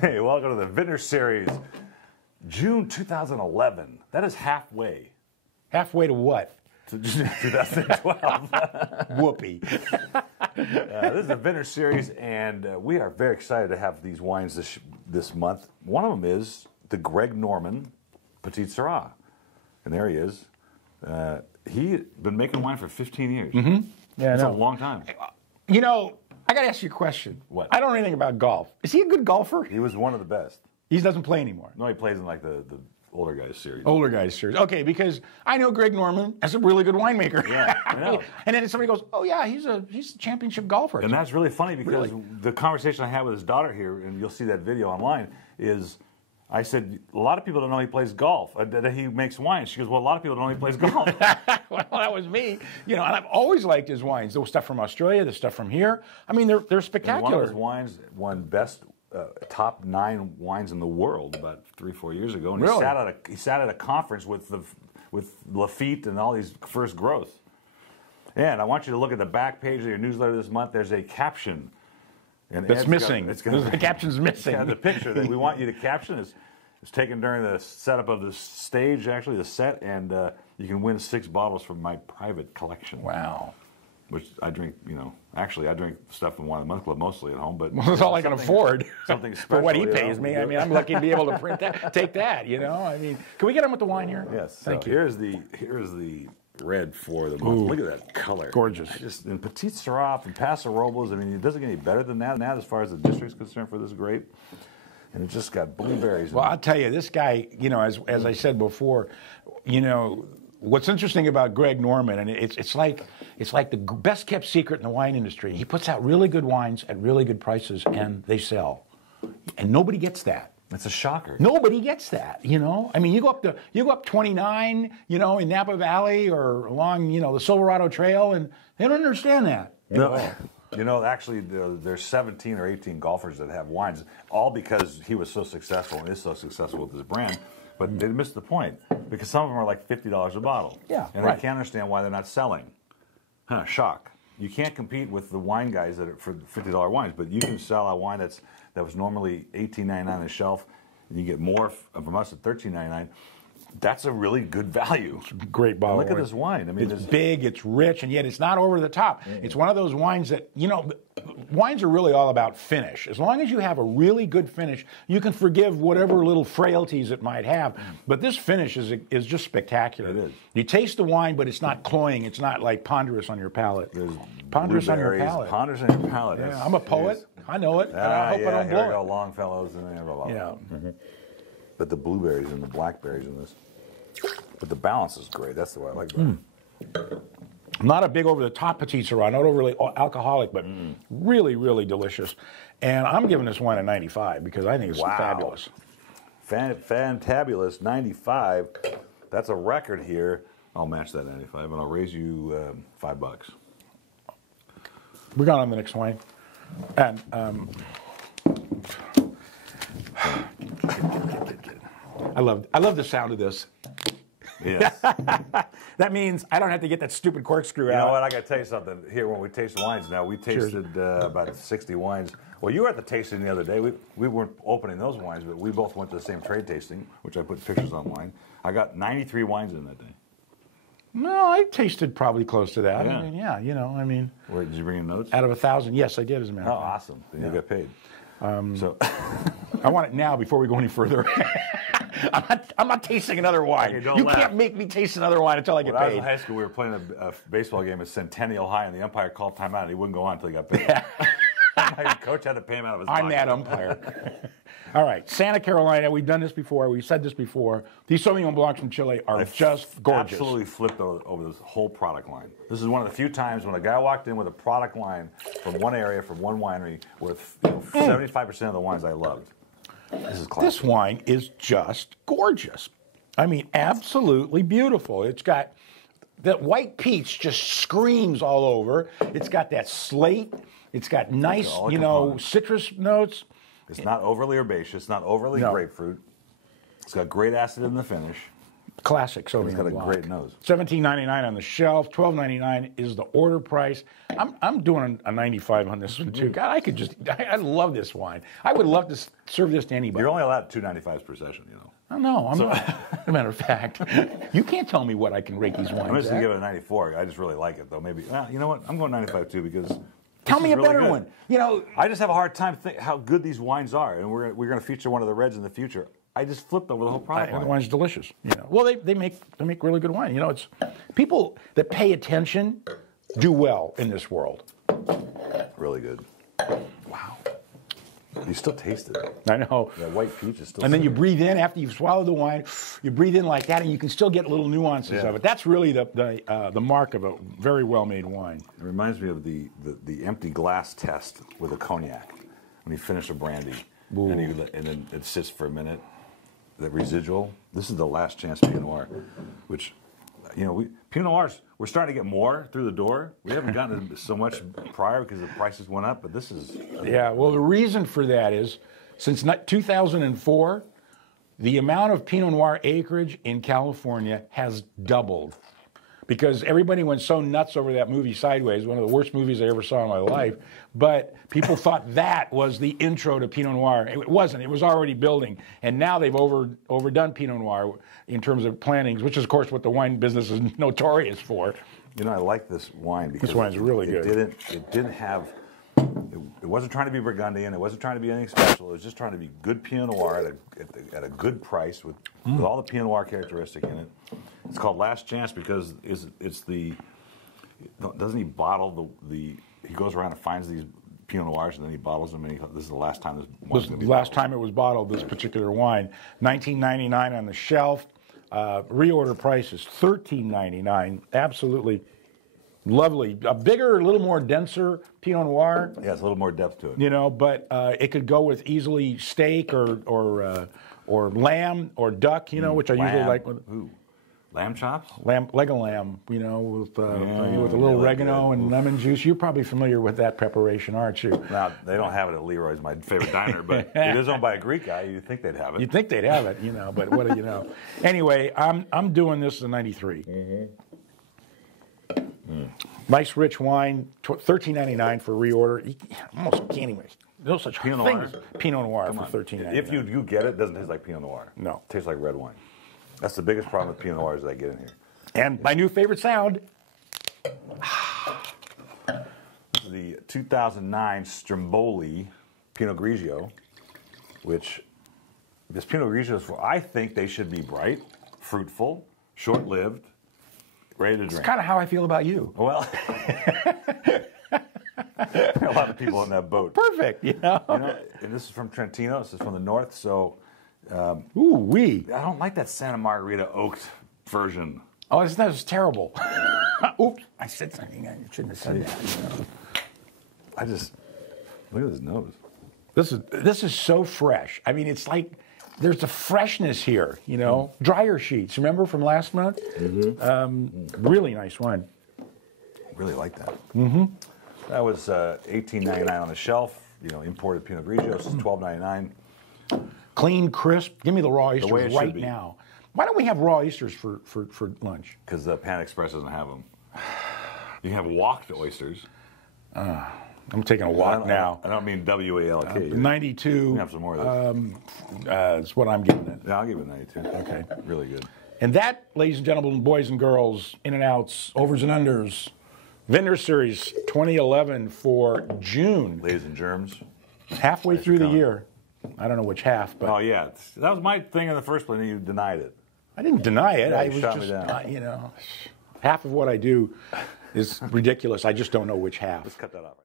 Hey, welcome to the Vintners Series, June 2011. That is halfway. Halfway to what? To 2012. Whoopee. This is the Vintners Series, and we are very excited to have these wines this month. One of them is the Greg Norman Petit Syrah. And there he is. He's been making wine for 15 years. Mm-hmm. Yeah, That's I a know. long time. You know, I got to ask you a question. What? I don't know anything about golf. Is he a good golfer? He was one of the best. He doesn't play anymore. No, he plays in like the older guys series. Older guys series. Okay, because I know Greg Norman as a really good winemaker. Yeah, I know. And then somebody goes, "Oh yeah, he's a championship golfer." And that's really funny because the conversation I had with his daughter here, and you'll see that video online, is I said, a lot of people don't know he plays golf, that he makes wine. She goes, well, a lot of people don't know he plays golf. Well, that was me. You know, and I've always liked his wines. The stuff from Australia, the stuff from here. I mean, they're spectacular. And one of his wines won best top 9 wines in the world about 3-4 years ago. And Really? he sat at a conference with Lafitte and all these First Growth. And I want you to look at the back page of your newsletter this month. There's a caption. And That's missing. The caption's missing. Yeah, the picture that we want you to caption is taken during the setup of the stage, actually, the set, and you can win 6 bottles from my private collection. Wow. Which I drink, actually I drink stuff from Wine of the Month Club mostly at home, but Well, that's all I can afford. Something special. For what he pays me. I mean, I'm lucky to be able to take that, I mean, can we get on with the wine here? Yes. Thank you. Here's the red for the month. Look at that color. Gorgeous. In Petit Syrah from Paso Robles, I mean, it doesn't get any better than that as far as the district's concerned for this grape. And it just got blueberries. Well, I'll tell you, this guy, as I said before, what's interesting about Greg Norman, and it's like the best kept secret in the wine industry. He puts out really good wines at really good prices, and they sell. And nobody gets that. It's a shocker. Nobody gets that, I mean, you go up 29, in Napa Valley or along, the Silverado Trail, and they don't understand that. No. Actually, there's 17 or 18 golfers that have wines, all because he was so successful and is so successful with his brand. But they missed the point because some of them are like $50 a bottle. Yeah, and right. they can't understand why they're not selling. Shock. You can't compete with the wine guys that are for $50 wines, but you can sell a wine that was normally $18.99 on the shelf, and you get more from us at $13.99. That's a really good value. Great bottle. Look at this wine. I mean, it's big, it's rich, and yet it's not over the top. It's one of those wines that, wines are really all about finish. As long as you have a really good finish, you can forgive whatever little frailties it might have. But this finish is just spectacular. It is. You taste the wine, but it's not cloying. It's not like ponderous on your palate. Ponderous on your palate. Ponderous on your palate. Yeah, I'm a poet. I know it. And I hope I don't here blow we go, it. Longfellows and blah, blah, blah. Yeah. But the blueberries and the blackberries in this. But the balance is great. That's the way I like it. Not a big over-the-top Petit Syrah, not overly alcoholic, but really, really delicious. And I'm giving this wine a 95 because I think it's fabulous. Fantabulous 95. That's a record here. I'll match that 95, and I'll raise you $5. We're going on the next wine. And I love the sound of this. Yes. That means I don't have to get that stupid corkscrew out. You know what? I got to tell you something. Here, when we taste wines now, we tasted about 60 wines. Well, you were at the tasting the other day. We weren't opening those wines, but we both went to the same trade tasting, which I put pictures online. I got 93 wines in that day. No, I tasted probably close to that. Yeah. I mean, Wait, did you bring in notes? Out of 1,000, yes, I did, as a matter Oh, of fact. awesome. Then you got paid. So I want it now before we go any further. I'm not tasting another wine. Okay, don't you laugh. can't make me taste another wine until I get when I was paid. in high school, we were playing a baseball game at Centennial High, and the umpire called timeout, and he wouldn't go on until he got paid. My coach had to pay him out of his pocket. I'm that umpire. All right, Santa Carolina. We've done this before. We've said this before. These Sauvignon Blancs from Chile are just gorgeous. Absolutely flipped over this whole product line. This is one of the few times when a guy walked in with a product line from one area, from one winery, with 75% of the wines I loved. This is classic. This wine is just gorgeous. I mean, absolutely beautiful. It's got that white peach just screams all over. It's got that slate. It's got nice, citrus notes. It's not overly herbaceous, not overly grapefruit. It's got great acid in the finish. Classic Sauvignon It's got a Blanc. great nose. $17.99 on the shelf. $12.99 is the order price. I'm doing a 95 on this one too. God, I love this wine. I would love to serve this to anybody. You're only allowed 295s per session, you know. Oh, no, I'm not. As a matter of fact, you can't tell me what I can rate these wines I'm just at. going to give it a 94. I just really like it, though. Maybe, well, you know what? I'm going 95 too because. Tell me a really better good. one. You know, I just have a hard time how good these wines are, and we're going to feature one of the reds in the future. I just flipped over the whole product the line. wine's delicious. You know, well, they make really good wine. You know, it's people that pay attention do well in this world. Really good. Wow. You still taste it. I know. That white peach is still. And then you breathe in after you've swallowed the wine. You breathe in like that, and you can still get little nuances of it. That's really the mark of a very well-made wine. It reminds me of the empty glass test with a cognac when you finish a brandy, and then it sits for a minute. The residual. This is the last chance Pinot Noir, which, you know, Pinot Noirs, we're starting to get more through the door. We haven't gotten so much prior because the prices went up, but this is. Yeah, well, the reason for that is since 2004, the amount of Pinot Noir acreage in California has doubled. Because everybody went so nuts over that movie Sideways, one of the worst movies I ever saw in my life. But people thought that was the intro to Pinot Noir. It wasn't. It was already building. And now they've overdone Pinot Noir in terms of plantings, which is, of course, what the wine business is notorious for. You know, I like this wine because This wine's really good. It didn't have. It wasn't trying to be Burgundian. It wasn't trying to be anything special. It was just trying to be good Pinot Noir at a good price with all the Pinot Noir characteristic in it. It's called Last Chance because doesn't he bottle he goes around and finds these Pinot Noirs and then he bottles them and this is the last time this wine's going to be last time it was bottled, this particular wine. $19.99 on the shelf. Reorder price is $13.99. Absolutely lovely. A bigger, a little more denser Pinot Noir. Yeah, it's a little more depth to it. You know, but it could go with easily steak or lamb or duck, you know, which I usually like. Lamb chops? Leg of lamb, you know, with a little oregano and lemon juice. You're probably familiar with that preparation, aren't you? Now, they don't have it at Leroy's, my favorite diner, but it is owned by a Greek guy. You'd think they'd have it. You'd think they'd have it, you know, but what do you know? Anyway, I'm doing this as a 93. Nice rich wine, $13.99 for reorder. You almost can't even. There's such Pinot things. Noir? Pinot Noir for $13.99. If you get it, it doesn't taste like Pinot Noir. No. It tastes like red wine. That's the biggest problem with Pinot Noirs that I get in here. And my new favorite sound. This is the 2009 Stromboli Pinot Grigio, which this Pinot Grigio is for, I think they should be bright, fruitful, short-lived, ready to drink. It's kind of how I feel about you. Well, a lot of people in that boat. Perfect, you know. And this is from Trentino. This is from the north, so Ooh-wee. I don't like that Santa Margherita oaked version. Oh, that was terrible. Oops, I said something I shouldn't have said that. I just, look at his nose. This is so fresh. I mean, it's like there's a freshness here, you know. Dryer sheets, remember from last month? Really nice wine. Really like that. That was $18.99 on the shelf. You know, imported Pinot Grigio. This is $12.99. Clean, crisp. Give me the raw way oysters it right should be. now. Why don't we have raw oysters for lunch? Because Pan Express doesn't have them. You have walked oysters. I'm taking a walk now. I don't mean W-A-L-K. 92. We have some more of those. That's what I'm giving it. Yeah, I'll give it 92. Okay. Really good. And that, ladies and gentlemen, boys and girls, in and outs, overs and unders, Vintners Series 2011 for June. Ladies and germs. Halfway through the year. I don't know which half, but Oh, yeah. That was my thing in the first place, and you denied it. I didn't deny it. Yeah, I you was shot me just, down. you know, half of what I do is ridiculous. I just don't know which half. Let's cut that off.